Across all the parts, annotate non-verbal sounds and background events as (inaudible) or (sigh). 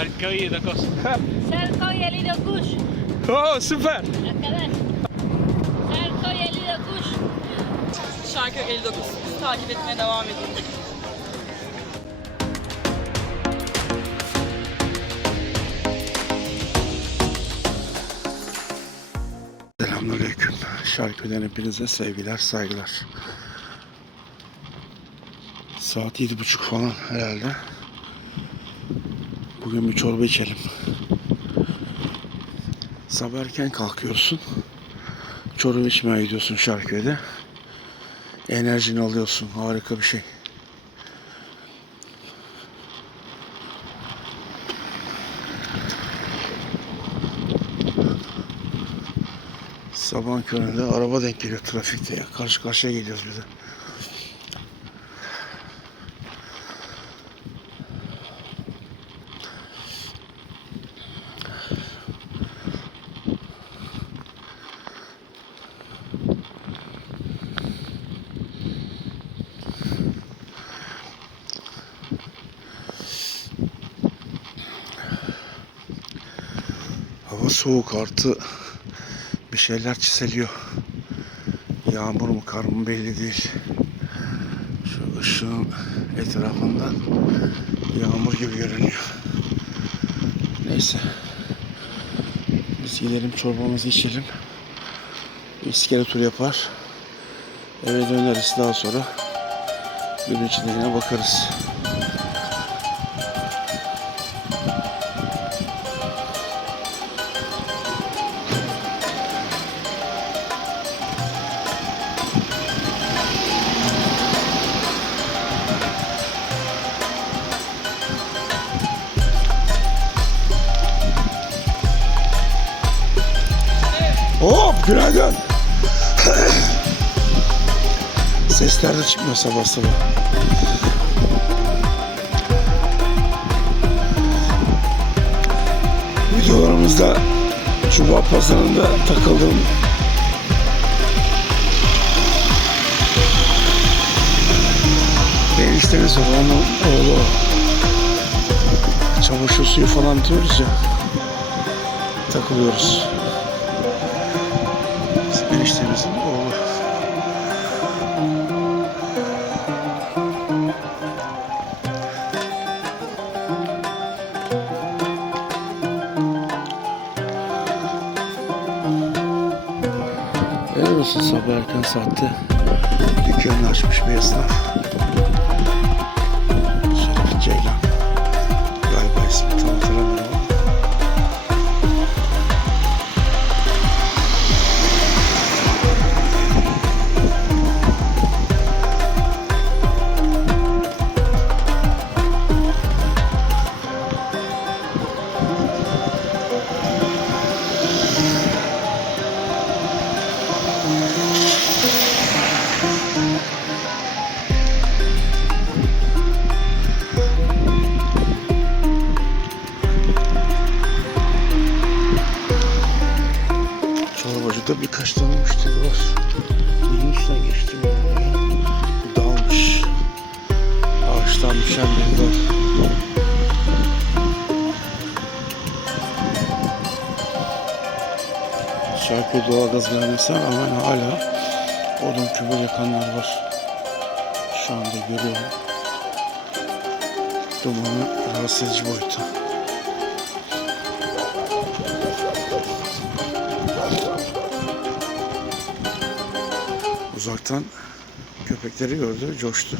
Serköy 29. Serkoy 59. Oo süper. Arkadaş. Serkoy 59. Şarköy 59. Bizi takip etmeye devam edin. Selamünaleyküm. Şarkıdan hepinize sevgiler, saygılar. Saat yedi buçuk falan herhalde. Bugün bir çorba içelim. Sabah erken kalkıyorsun. Çorba içmeye gidiyorsun Şarköy'de. Enerjini alıyorsun. Harika bir şey. Sabahın köründe araba denk geliyor trafikte ya. Karşı karşıya geliyoruz bir de. Soğuk artı bir şeyler çiseliyor. Yağmur mu kar mı belli değil. Şu ışığın etrafından yağmur gibi görünüyor. Neyse. Biz gidelim çorbamızı içelim. İskele tur yapar. Eve döneriz daha sonra. Gün içinde yine bakarız. Günaydın. Sesler de çıkmıyor sabah sabah. Videolarımızda Cuma pazarında takıldığım Eniştemiz var onun oğlu. Çamaşır suyu falan diyoruz ya. Takılıyoruz. Erken saatte dükkanını açmış bir esnaf. 81 gol. Şarkı doğalgaz vermesen ama hala odun kübür yakanlar var. Şu anda görüyorum. Dumanı rahatsız edici boyutta. Uzaktan köpekleri gördü, coştu.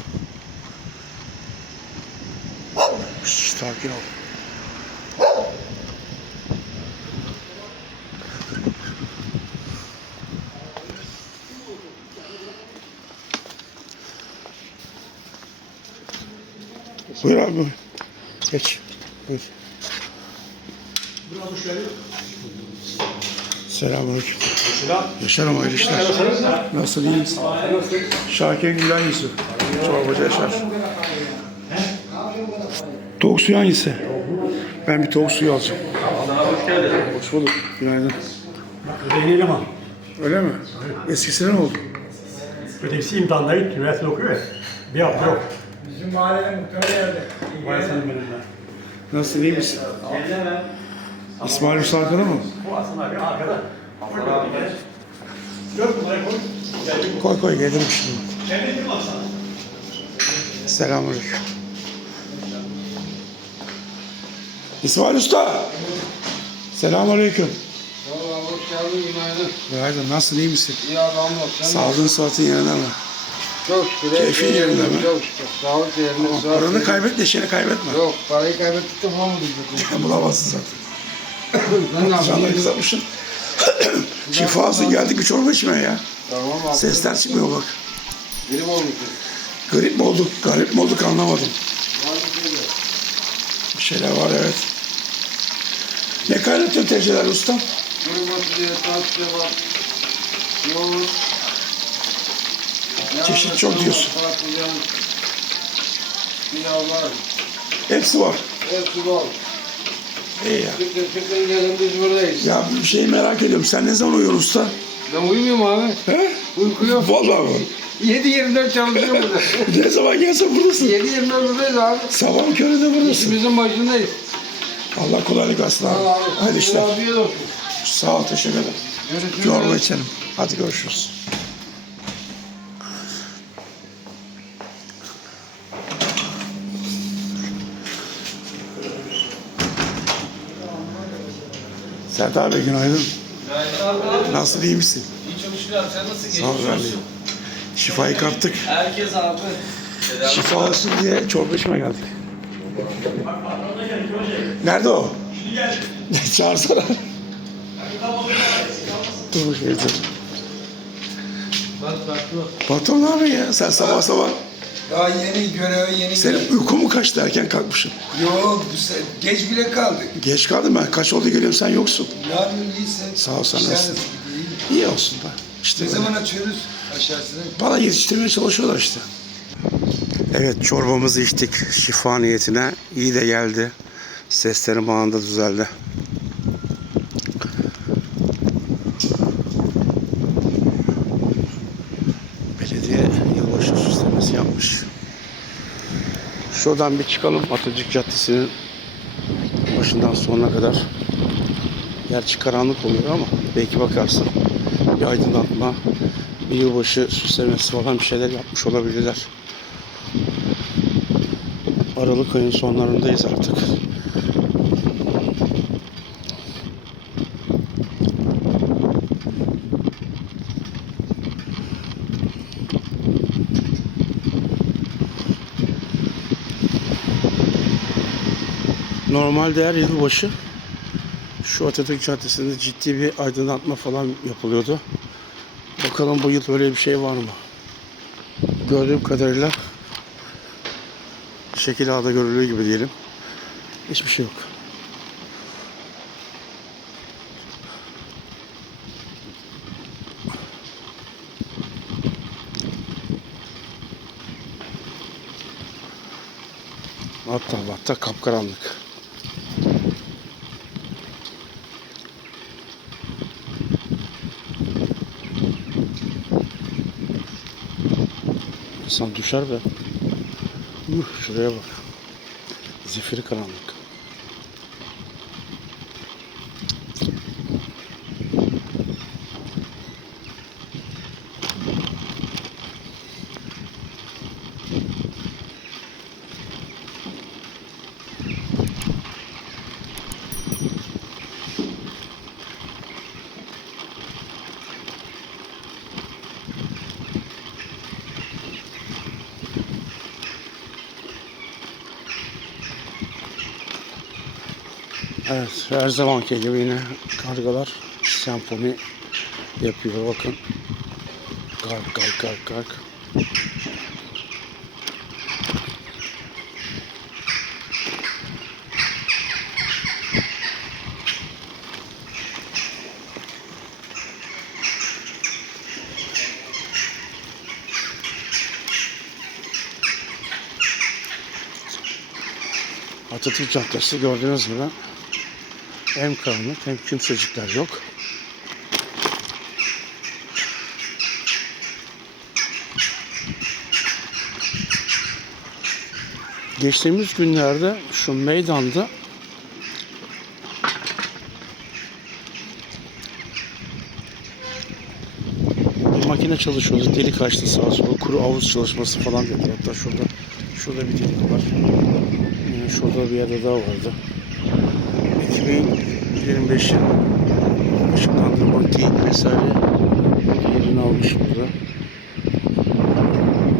Şşş, sakin ol. Buyur abi. buyur. Geç. Buyur. Selamünaleyküm. Yaşarım hayırlı işler. Nasıl iyi misin? Şakir Gülen Yusuf. Çorbacı Yaşar. Tavuk suyu hangisi? Ben bir tavuk suyu alacağım. Hoş bulduk. Günaydın. Deneyelim ama. Öyle mi? Eskisine ne oldu? Ötekisi imtihandaydı, üniversite okuyor ya. Bir hafta yok. Bizim mahallenin muhtarı geldi. Vay senin benimle. Nasılsın iyi misin? İsmail Usta arkada mı? Bu Hasan abi arkada. Dört numarayı koy. Koy koy gelirim şimdi. Devletin Hasan. Selamünaleyküm. İsmail Usta. Selamünaleyküm. Merhaba, hoş geldin, günaydın. Günaydın. Nasılsın iyi misin? İyi adam yok. Sen Sağlığın sıhhatin yerinde mi? Çok şükür. Keyfin yerinde mi? Çok şükür. Sağlık yerinde. Sıhhat Paranı yerinde. kaybet, neşeni kaybetme. Yok, parayı kaybettik de bulamayacak. (laughs) Bulamazsın zaten. (laughs) ben ne Canları yapayım? kızarmışsın. (laughs) Şifası geldik bir çorba içmeye ya. Tamam abi. Sesler çıkmıyor bak. Benim olmuş. Garip mi olduk, garip mi olduk anlamadım. Var bir şey de. Bir şeyler var evet. Ne kaynatıyorsun teyzeler ustam? Kuru fasulye, var. Yoğurt. Çeşit çok diyorsun. Patlıcan. Pilavlar. Hepsi var. Hepsi bol. İyi ya. Çıkın çıkın gelin biz buradayız. Ya bir şeyi merak ediyorum. Sen ne zaman uyuyorsun usta? Ben uyumuyorum abi. He? Uyku yok. Vallahi? 7-24 çalışıyorum burada. (laughs) Ne zaman gelsen buradasın. 7-24 buradayız abi. Sabah köründe buradasın. İşimizin başındayız. Allah kolaylık versin abi. Ol abi. Hadi işler. Afiyet olsun. Sağ ol, teşekkür ederim. Görüşürüz. Çorba içelim. Hadi görüşürüz. Serdar Bey günaydın. Nasıl iyi misin? İyi çok şükür abi sen nasılsın? Sağ ol Geçmiş ben olsun. deyim. Şifayı kaptık. Herkes abi. Şifa olsun diye çorba içmeye geldik. Nerede o? (laughs) Çağırsana. Dur bakayım. dur. Patron ne yapıyorsun ya? Sen sabah sabah Daha yeni göreve yeni senin uykun mu kaçtı erken kalkmışsın? Yok bu se- geç bile kaldık. Geç kaldım ben. Kaç oldu geliyorum sen yoksun. Ne yapıyorsun iyisin? Sağ ol, sen nasılsın? İyi olsun da. İşte Ne zaman açıyoruz aşağısını? bana yetiştirmeye çalışıyorlar işte. Evet çorbamızı içtik şifa niyetine. İyi de geldi. Seslerim anında düzeldi. Belediye yılbaşı süslemesi yapmış. Şuradan bir çıkalım Atatürk Caddesi'nin başından sonuna kadar. Gerçi karanlık oluyor ama belki bakarsın bir aydınlatma, yılbaşı süslemesi falan bir şeyler yapmış olabilirler. Aralık ayın sonlarındayız artık. Normalde her yılbaşı şu Atatürk Caddesi'nde ciddi bir aydınlatma falan yapılıyordu. Bakalım bu yıl öyle bir şey var mı? Gördüğüm kadarıyla şekil ağda görülüyor gibi diyelim. Hiçbir şey yok. Hatta hatta kapkaranlık. İnsan düşer be. Yuh, şuraya bak. Zifiri karanlık. Evet, her zamanki gibi yine kargalar senfoni yapıyor bakın. Gark gark gark gark. Atatürk Caddesi gördüğünüz gibi hem karanlık hem kimsecikler yok. Geçtiğimiz günlerde şu meydanda makine çalışıyordu. Delik açtı sağa sola. Kuru havuz çalışması falan dedi. Hatta şurada şurada bir delik var. Ee, şurada bir yerde daha vardı. 2025'in ışıklandırma geyik vesaire yerini almış burada.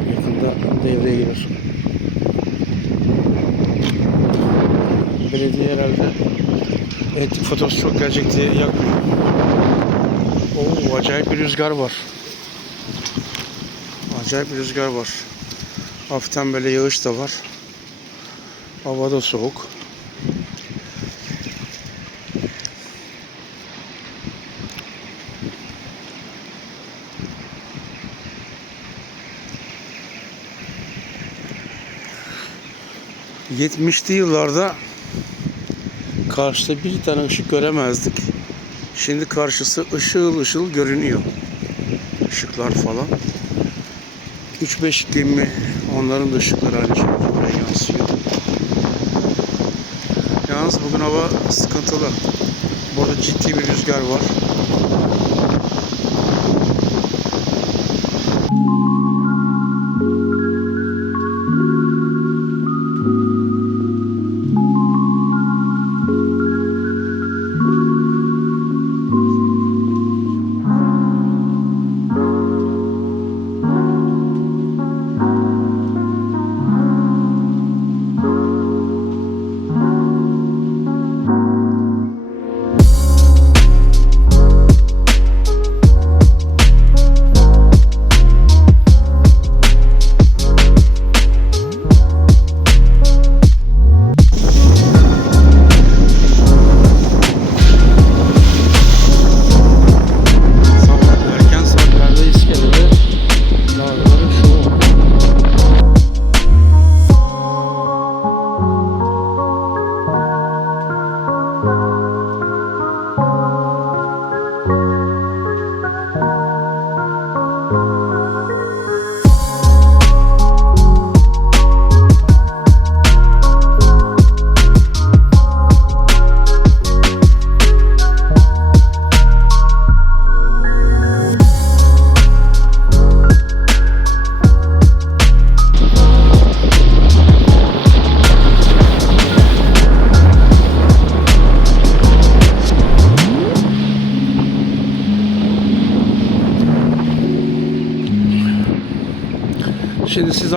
Yakında devreye girer. Belediye herhalde elektrik faturası çok gelecek diye yakmıyor. Oo, acayip bir rüzgar var. Acayip bir rüzgar var. Hafiften böyle yağış da var. Hava da soğuk. Yetmişli yıllarda karşıda bir tane ışık göremezdik. Şimdi karşısı ışıl ışıl görünüyor. Işıklar falan. 3-5 gemi onların da ışıkları aynı şekilde yansıyor. Yalnız bugün hava sıkıntılı. Burada ciddi bir rüzgar var.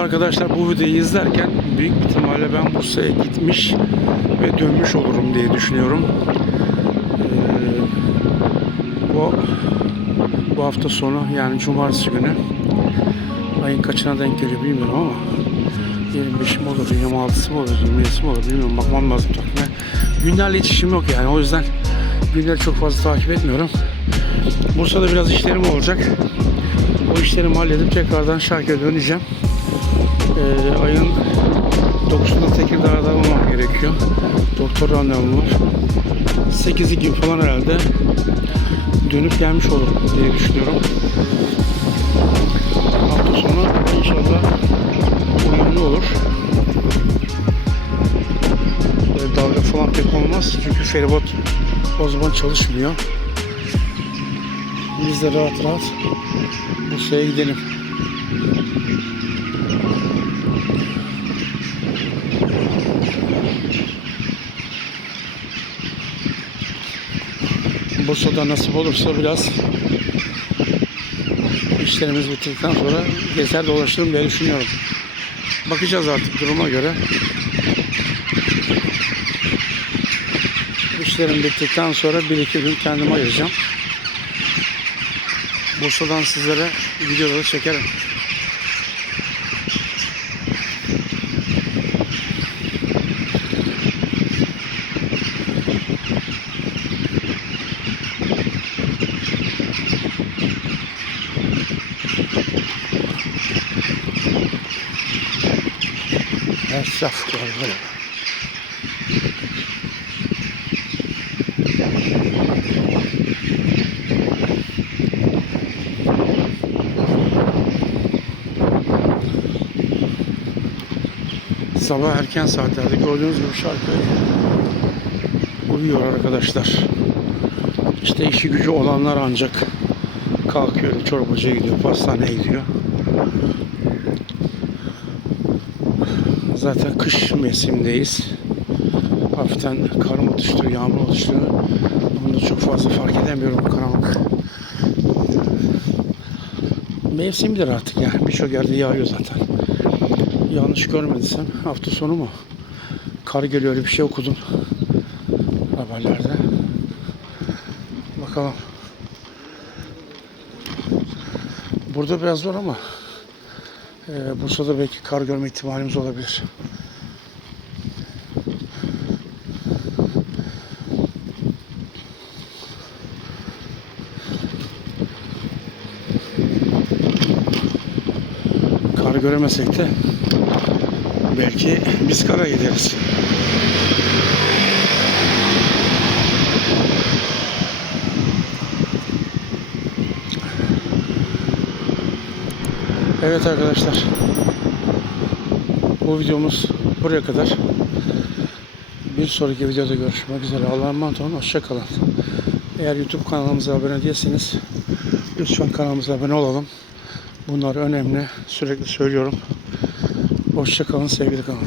Arkadaşlar bu videoyu izlerken büyük ihtimalle ben Bursa'ya gitmiş ve dönmüş olurum diye düşünüyorum. Ee, bu bu hafta sonu yani cumartesi günü ayın kaçına denk geliyor bilmiyorum ama 25 mi olur, 26'sı mı olur, 27'si mi olur bilmiyorum. Bakmam lazım takvime. Günlerle hiç işim yok yani o yüzden günleri çok fazla takip etmiyorum. Bursa'da biraz işlerim olacak. O işlerimi halledip tekrardan Şarkı'ya döneceğim. Ee, ayın 9'unda Tekirdağ'da olmam gerekiyor. Doktor randevum var. 8'i gibi falan herhalde dönüp gelmiş olurum diye düşünüyorum. Hafta sonu inşallah uyumlu olur. Böyle dalga falan pek olmaz çünkü feribot o zaman çalışmıyor. Biz de rahat rahat Bursa'ya gidelim. Bursa'da nasip olursa biraz işlerimiz bittikten sonra gezer dolaşırım diye düşünüyorum. Bakacağız artık duruma göre. İşlerim bittikten sonra bir iki gün kendime ayıracağım. Bursa'dan sizlere videoları çekerim. Var böyle. Sabah erken saatlerde gördüğünüz gibi şarkı uyuyor arkadaşlar. İşte işi gücü olanlar ancak Kalkıyor, çorbacıya gidiyor, pastaneye gidiyor. Zaten kış mevsimindeyiz. Hafiften kar mı oluşturuyor, yağmur oluşturuyor. Bunu da çok fazla fark edemiyorum karanlık. Mevsimdir artık yani. Birçok yerde yağıyor zaten. Yanlış görmediysem hafta sonu mu? Kar geliyor öyle bir şey okudum. Haberlerde. Bakalım. Burada biraz zor ama e, Bursa'da belki kar görme ihtimalimiz olabilir. Kar göremesek de belki biz kara gideriz. Evet arkadaşlar. Bu videomuz buraya kadar. Bir sonraki videoda görüşmek üzere. Allah'a emanet olun. Hoşçakalın. Eğer YouTube kanalımıza abone değilseniz lütfen kanalımıza abone olalım. Bunlar önemli. Sürekli söylüyorum. Hoşçakalın sevgili kanal.